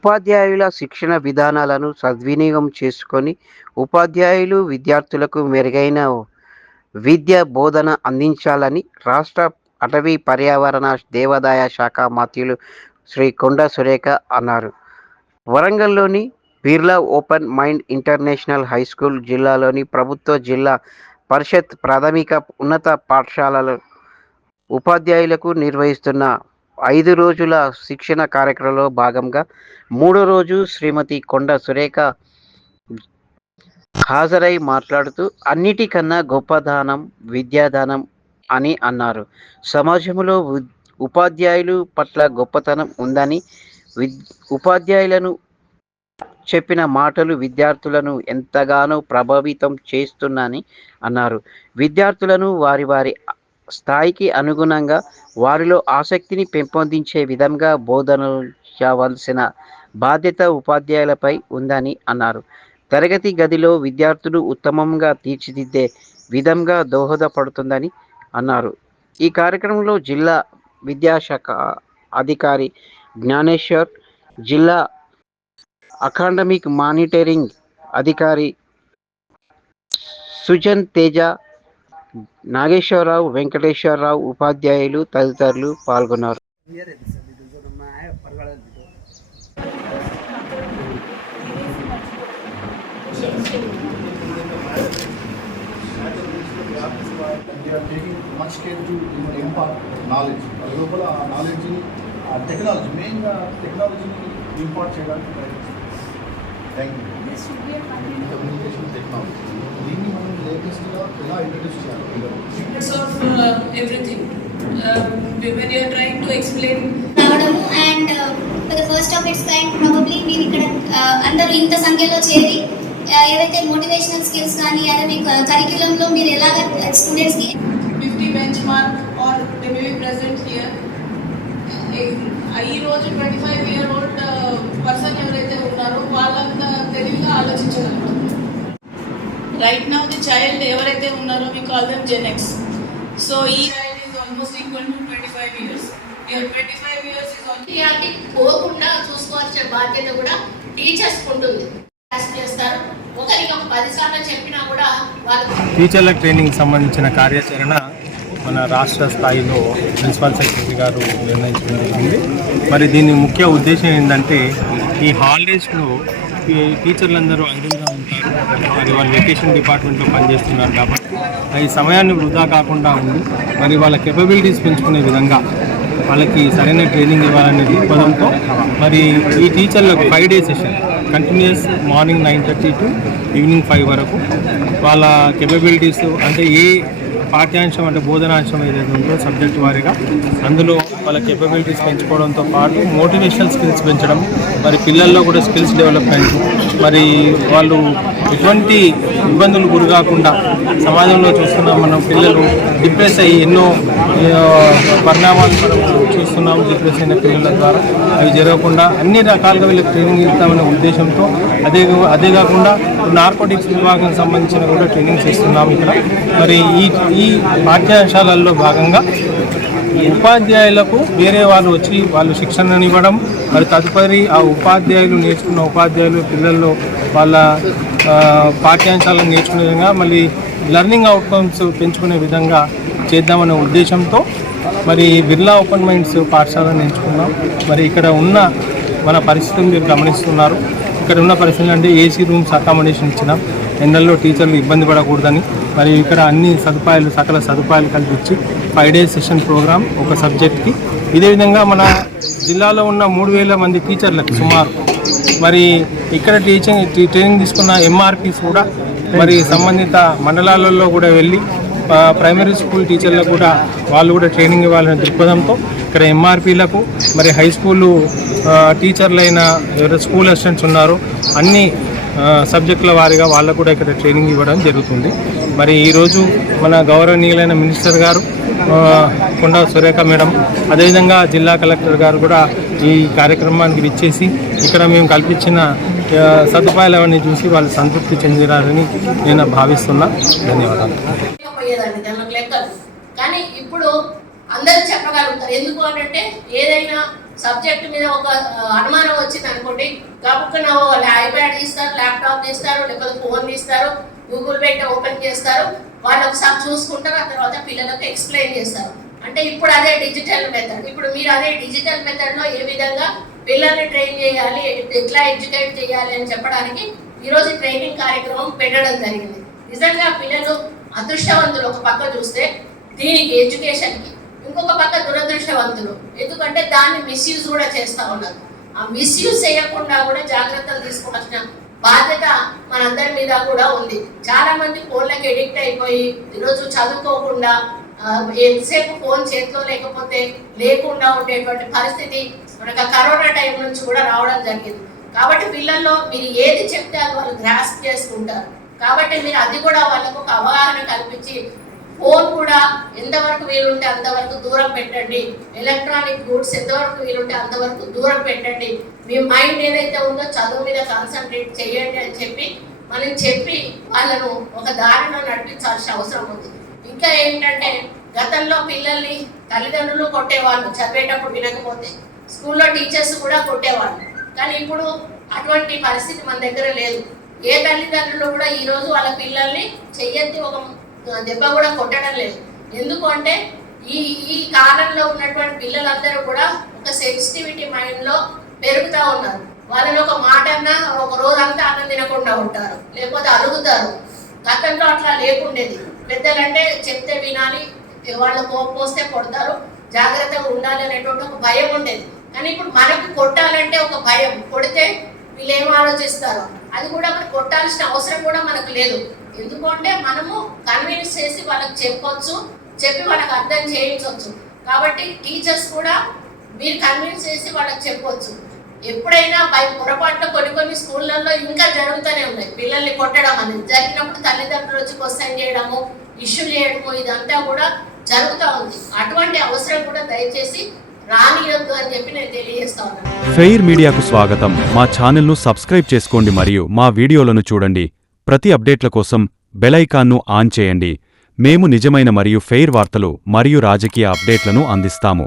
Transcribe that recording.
ఉపాధ్యాయుల శిక్షణ విధానాలను సద్వినియోగం చేసుకొని ఉపాధ్యాయులు విద్యార్థులకు మెరుగైన విద్య బోధన అందించాలని రాష్ట్ర అటవీ పర్యావరణ దేవాదాయ శాఖ మాత్యులు శ్రీ కొండ సురేఖ అన్నారు. వరంగల్లోని Birla open mind international high school జిల్లాలోని ప్రభుత్వ జిల్లా పరిషత్ ప్రాథమిక ఉన్నత పాఠశాలల ఉపాధ్యాయులకు నిర్వహిస్తున్న ఐదు రోజుల శిక్షణ కార్యక్రమంలో భాగంగా మూడో రోజు శ్రీమతి కొండ సురేఖ హాజరై మాట్లాడుతూ అన్నిటికన్నా గొప్పదానం విద్యాదానం అని అన్నారు. సమాజంలో ఉపాధ్యాయులు పట్ల గొప్పతనం ఉందని విద్ ఉపాధ్యాయులను చెప్పిన మాటలు విద్యార్థులను ఎంతగానో ప్రభావితం చేస్తున్నాని అన్నారు. విద్యార్థులను వారి వారి స్థాయికి అనుగుణంగా వారిలో ఆసక్తిని పెంపొందించే విధంగా బోధనలు చేయవలసిన బాధ్యత ఉపాధ్యాయులపై ఉందని అన్నారు. తరగతి గదిలో విద్యార్థులు ఉత్తమంగా తీర్చిదిద్దే విధంగా దోహదపడుతుందని అన్నారు. ఈ కార్యక్రమంలో జిల్లా విద్యాశాఖ అధికారి జ్ఞానేశ్వర్ జిల్లా అకాడమిక్ మానిటరింగ్ అధికారి సుజన్ తేజ నాగేశ్వరరావు వెంకటేశ్వరరావు ఉపాధ్యాయులు తదితరులు పాల్గొన్నారు. టెక్నాలజీ మెయిన్గా టెక్నాలజీని ఇంపార్ట్ చేయడానికి ప్రయత్నం uh, everything. Um, when you're trying to explain రావడము and for the first of it's kind probably మీరు ఇక్కడ uh, అందరూ ఇంత సంఖ్యలో చేరి uh, ఏవైతే మోటివేషనల్ స్కిల్స్ కానీ అదే మీ కరిక్యులంలో మీరు ఎలాగ స్టూడెంట్స్కి 50 benchmark or they may be present here. ఈ రోజు twenty five year old person ఎవరైతే ఉన్నారో వాళ్ళంత తెలివిగా ఆలోచించగలరు రైట్ నౌ ది చైల్డ్ ఎవరైతే ఉన్నారో మీ call them gen X so ఈ child is almost equal to twenty five years your twenty five years ఇలాంటి పోకుండా చూసుకోవాల్సిన బాధ్యత కూడా టీచర్స్ ఉంటుంది. చేస్తారు. ఒకరికి ఒక పది సార్లు చెప్పినా కూడా వాళ్ళు టీచర్ల ట్రైనింగ్ సంబంధించిన కార్యాచరణ మన రాష్ట్ర స్థాయిలో ప్రిన్సిపల్ సెక్రటరీ గారు నిర్ణయించడం జరిగింది. మరి దీని ముఖ్య ఉద్దేశం ఏంటంటే ఈ హాలిడేస్లో ఈ టీచర్లందరూ ఐడియల్గా ఉంటారు. మరి వాళ్ళు వెకేషన్ డిపార్ట్మెంట్లో పనిచేస్తున్నారు కాబట్టి ఈ సమయాన్ని వృధా కాకుండా ఉంది మరి వాళ్ళ కెపబిలిటీస్ పెంచుకునే విధంగా వాళ్ళకి సరైన ట్రైనింగ్ ఇవ్వాలనే దృక్పథంతో మరి ఈ టీచర్లకు five day session continuous morning nine thirty to evening five వరకు వాళ్ళ కెపబిలిటీస్ అంటే ఏ పాఠ్యాంశం అంటే బోధనాంశం ఏదైతే ఉందో సబ్జెక్ట్ వారీగా అందులో వాళ్ళ కేపబిలిటీస్ పెంచుకోవడంతో పాటు మోటివేషనల్ స్కిల్స్ పెంచడం మరి పిల్లల్లో కూడా స్కిల్స్ డెవలప్మెంట్ మరి వాళ్ళు ఎటువంటి ఇబ్బందులు గురి కాకుండా సమాజంలో చూస్తున్నాం మనం పిల్లలు డిప్రెస్ అయ్యి ఎన్నో పరిణామాలు మనం చూస్తున్నాం డిప్రెస్ అయిన పిల్లల ద్వారా. అవి జరగకుండా అన్ని రకాలుగా వీళ్ళకి ట్రైనింగ్ ఇస్తామనే ఉద్దేశంతో అదే అదే కాకుండా నార్కోటిక్స్ విభాగం సంబంధించిన కూడా ట్రైనింగ్స్ ఇస్తున్నాము ఇక్కడ. మరి ఈ ఈ పాఠ్యాంశాలలో భాగంగా ఉపాధ్యాయులకు వేరే వాళ్ళు వచ్చి వాళ్ళు శిక్షణను ఇవ్వడం మరి తదుపరి ఆ ఉపాధ్యాయులు నేర్చుకున్న ఉపాధ్యాయులు పిల్లల్లో వాళ్ళ పాఠ్యాంశాలను నేర్చుకునే విధంగా మళ్ళీ లెర్నింగ్ అవుట్కమ్స్ పెంచుకునే విధంగా చేద్దామనే ఉద్దేశంతో మరి బిర్లా ఓపెన్ మైండ్స్ పాఠశాలను ఎంచుకున్నాం మరి ఇక్కడ ఉన్న మన పరిస్థితిని మీరు గమనిస్తున్నారు. ఇక్కడ ఉన్న పరిస్థితులు అంటే ఏసీ రూమ్స్ అకామిడేషన్ ఇచ్చినాం. ఎండల్లో టీచర్లు ఇబ్బంది పడకూడదని మరి ఇక్కడ అన్ని సదుపాయాలు సకల సదుపాయాలు కల్పించి ఫైవ్ డేస్ సెషన్ ప్రోగ్రామ్ ఒక సబ్జెక్ట్కి ఇదే విధంగా మన జిల్లాలో ఉన్న మూడు వేల మంది టీచర్లకు సుమారు మరి ఇక్కడ టీచింగ్ ట్రైనింగ్ తీసుకున్న ఎంఆర్పీస్ కూడా మరి సంబంధిత మండలాలలో కూడా వెళ్ళి ప్రైమరీ స్కూల్ టీచర్లకు కూడా వాళ్ళు కూడా ట్రైనింగ్ ఇవ్వాలనే దృక్పథంతో ఇక్కడ ఎంఆర్పీలకు మరి హై స్కూల్ టీచర్లైన ఎవరైనా స్కూల్ అసిస్టెంట్స్ ఉన్నారో అన్ని సబ్జెక్టుల వారిగా వాళ్ళకు కూడా ఇక్కడ ట్రైనింగ్ ఇవ్వడం జరుగుతుంది. మరి ఈరోజు మన గౌరవనీయులైన మినిస్టర్ గారు కొండ సురేఖ మేడం అదేవిధంగా జిల్లా కలెక్టర్ గారు కూడా ఈ కార్యక్రమానికి విచ్చేసి ఇక్కడ మేము కల్పించిన ఆ, సదుపాయాలు అవన్నీ చూసి వాళ్ళు సంతృప్తి చెందినారని నేను భావిస్తున్నా. ధన్యవాదాలు. కానీ ఇప్పుడు అందరూ చెప్పగలుగుతారు. ఎందుకు అంటే ఏదైనా సబ్జెక్ట్ మీద ఒక అనుమానం వచ్చింది అనుకోండి గబుక్కున వాళ్ళు ఐప్యాడ్ తీస్తారు ల్యాప్టాప్ తీస్తారు లేకపోతే ఫోన్ తీస్తారు గూగుల్ పెట్టి ఓపెన్ చేస్తారు వాళ్ళు ఒకసారి చూసుకుంటారు ఆ తర్వాత పిల్లలకు ఎక్స్ప్లెయిన్ చేస్తారు. అంటే ఇప్పుడు అదే డిజిటల్ మెథడ్. ఇప్పుడు మీరు అదే డిజిటల్ మెథడ్లో ఏ విధంగా పిల్లల్ని ట్రైన్ చేయాలి ఎట్లా ఎడ్యుకేట్ చేయాలి అని చెప్పడానికి ఈరోజు ట్రైనింగ్ కార్యక్రమం పెట్టడం జరిగింది. నిజంగా పిల్లలు అదృష్టవంతులు ఒక పక్క చూస్తే దీనికి ఎడ్యుకేషన్కి ఇంకొక పక్క దురదృష్టవంతులు. ఎందుకంటే దాన్ని మిస్యూజ్ కూడా చేస్తూ ఉన్నారు. ఆ మిస్యూజ్ చేయకుండా కూడా జాగ్రత్తలు తీసుకోవాల్సిన బాధ్యత మనందరి మీద కూడా ఉంది. చాలా మంది ఫోన్లకు ఎడిక్ట్ అయిపోయి ఈరోజు చదువుకోకుండా ఎంతసేపు ఫోన్ చేతిలో లేకపోతే లేకుండా ఉండేటువంటి పరిస్థితి మనకు కరోనా టైం నుంచి కూడా రావడం జరిగింది. కాబట్టి పిల్లల్లో మీరు ఏది చెప్తే అది వాళ్ళు గ్రాస్ప్ చేసుకుంటారు. కాబట్టి మీరు అది కూడా వాళ్ళకు ఒక అవగాహన కల్పించి ఫోన్ కూడా ఎంతవరకు వీలుంటే అంతవరకు దూరం పెట్టండి. ఎలక్ట్రానిక్ గూడ్స్ ఎంతవరకు వీలుంటే అంతవరకు దూరం పెట్టండి. మీ మైండ్ ఏదైతే ఉందో చదువు మీద కాన్సన్ట్రేట్ చేయండి అని చెప్పి మనం చెప్పి వాళ్ళను ఒక దారిలో నడిపించాల్సిన అవసరం ఉంది. ఇంకా ఏంటంటే గతంలో పిల్లల్ని తల్లిదండ్రులు కొట్టేవాళ్ళు చదివేటప్పుడు వినకపోతే. స్కూల్లో టీచర్స్ కూడా కొట్టేవాళ్ళు. కానీ ఇప్పుడు అటువంటి పరిస్థితి మన దగ్గర లేదు. ఏ తల్లిదండ్రులు కూడా ఈరోజు వాళ్ళ పిల్లల్ని చెయ్యెత్తి ఒక దెబ్బ కూడా కొట్టడం లేదు. ఎందుకంటే ఈ ఈ కాలంలో ఉన్నటువంటి పిల్లలందరూ కూడా ఒక సెన్సిటివిటీ మైండ్లో పెరుగుతూ ఉన్నారు. వాళ్ళని ఒక మాట అన్నా ఒక రోజంతా అన్నం తినకుండా ఉంటారు. లేకపోతే అరుగుతారు గతంలో అట్లా లేకుండేది. పెద్దలంటే చెప్తే వినాలి వాళ్ళ కోపం వస్తే కొడతారు జాగ్రత్తగా ఉండాలి అనేటువంటి ఒక భయం ఉండేది. కానీ ఇప్పుడు మనకు కొట్టాలంటే ఒక భయం. కొడితే వీళ్ళు ఏం ఆలోచిస్తారు? అది కూడా మనకు కొట్టాల్సిన అవసరం కూడా మనకు లేదు. ఎందుకంటే మనము కన్విన్స్ చేసి వాళ్ళకి చెప్పొచ్చు చెప్పి వాళ్ళకి అర్థం చేయించవచ్చు కాబట్టి టీచర్స్ కూడా మీరు కన్విన్స్ చేసి వాళ్ళకి చెప్పొచ్చు. ఎప్పుడైనా పై పొరపాటున కొన్ని కొన్ని స్కూళ్ళల్లో ఇంకా జరుగుతూనే ఉన్నాయి. పిల్లల్ని కొట్టడం అనేది జరిగినప్పుడు తల్లిదండ్రులు వచ్చి క్వశ్చన్ చేయడము ఇష్యూ చేయడము ఇదంతా కూడా జరుగుతూ ఉంది. అటువంటి అవసరం కూడా దయచేసి రానియొద్దు అని చెప్పి నేను తెలియజేస్తా ఉన్నాను. ఫెయిర్ మీడియాకు స్వాగతం. మా ఛానల్ను సబ్స్క్రైబ్ చేసుకోండి మరియు మా వీడియోలను చూడండి. ప్రతి అప్డేట్ల కోసం బెలైకాన్ను ఆన్ చేయండి. మేము నిజమైన మరియు ఫెయిర్ వార్తలు మరియు రాజకీయ అప్డేట్లను అందిస్తాము.